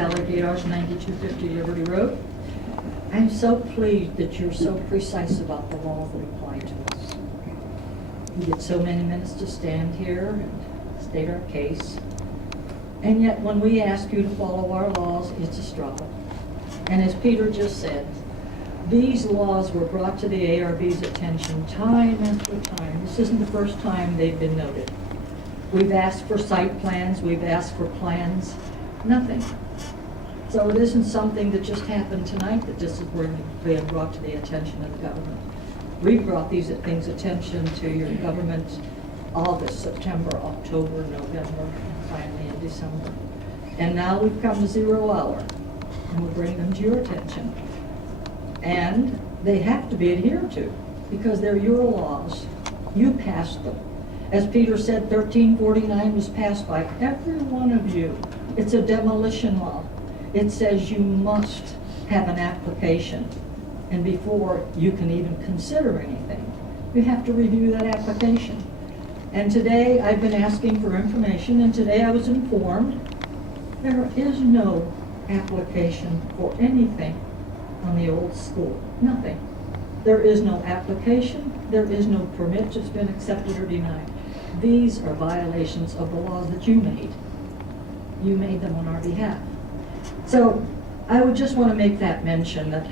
Sally Gaydosh, 9250 Liberty Road. I'm so pleased that you're so precise about the laws that apply to us. We get so many minutes to stand here and state our case. And yet when we ask you to follow our laws, it's a struggle. And as Peter just said, these laws were brought to the ARB's attention time after time. This isn't the first time they've been noted. We've asked for site plans, we've asked for plans, nothing. So it isn't something that just happened tonight that this is being brought to the attention of the government. We brought these things attention to your government August, September, October, November, and finally in December. And now we've come to 0 hour, and we're bringing them to your attention. And they have to be adhered to because they're your laws. You passed them. As Peter said, 1349 was passed by every one of you. It's a demolition law. It says you must have an application. And before you can even consider anything, you have to review that application. And today I've been asking for information, and today I was informed there is no application for anything on the old school. Nothing. There is no application. There is no permit that's been accepted or denied. These are violations of the laws that you made. You made them on our behalf. So I would just want to make that mention that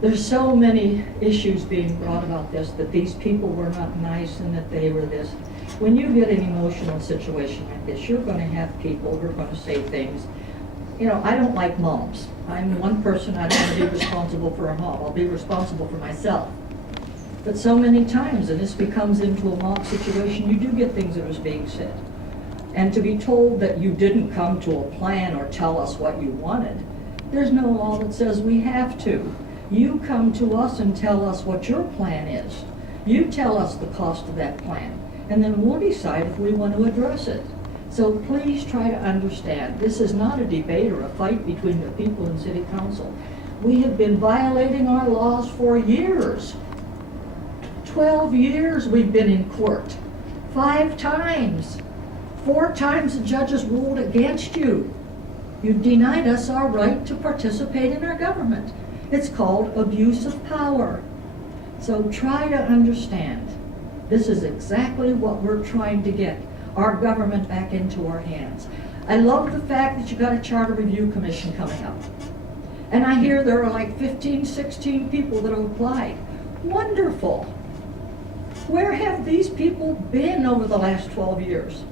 there's so many issues being brought about this, that these people were not nice and that they were this. When you get an emotional situation like this, you're going to have people who are going to say things. You know, I don't like mobs. I'm one person, I don't want to be responsible for a mob. I'll be responsible for myself. But so many times, and this becomes into a mob situation, you do get things that are being said. And to be told that you didn't come to a plan or tell us what you wanted, there's no law that says we have to. You come to us and tell us what your plan is. You tell us the cost of that plan, and then we'll decide if we want to address it. So please try to understand, this is not a debate or a fight between the people in City Council. We have been violating our laws for years. 12 years we've been in court. 5 times. 4 times the judges ruled against you. You denied us our right to participate in our government. It's called abuse of power. So try to understand, this is exactly what we're trying to get our government back into our hands. I love the fact that you got a Charter Review Commission coming up. And I hear there are like 15, 16 people that have applied. Wonderful. Where have these people been over the last 12 years?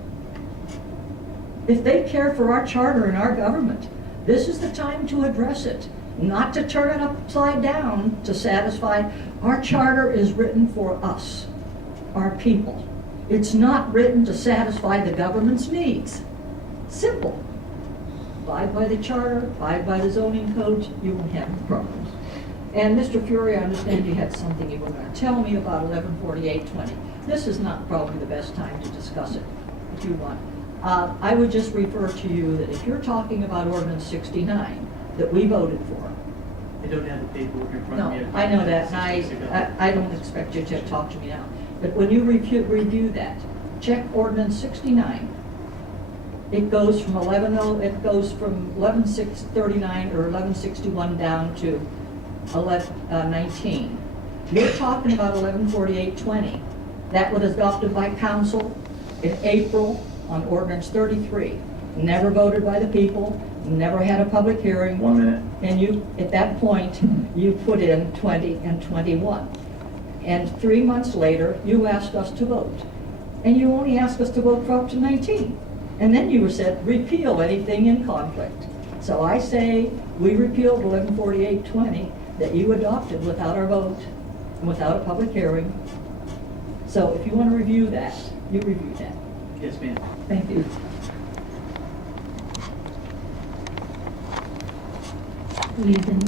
If they care for our charter and our government, this is the time to address it, not to turn it upside down to satisfy. Our charter is written for us, our people. It's not written to satisfy the government's needs. Simple. Abide by the charter, abide by the zoning codes, you won't have any problems. And Mr. Fury, I understand you had something you were going to tell me about 114820. This is not probably the best time to discuss it, if you want. I would just refer to you that if you're talking about Ordinance 69 that we voted for. I don't have the paperwork in front of me. No, I know that, and I don't expect you to talk to me now. But when you review that, check Ordinance 69. It goes from 11:639 or 1161 down to 11:19. You're talking about 114820. That was adopted by council in April on Ordinance 33. Never voted by the people, never had a public hearing. 1 minute. And you, at that point, you put in 20 and 21. And 3 months later, you asked us to vote. And you only asked us to vote for up to 19. And then you said, repeal anything in conflict. So I say, we repealed 114820 that you adopted without our vote and without a public hearing. So if you want to review that, you review that. Yes, ma'am. Thank you. We've been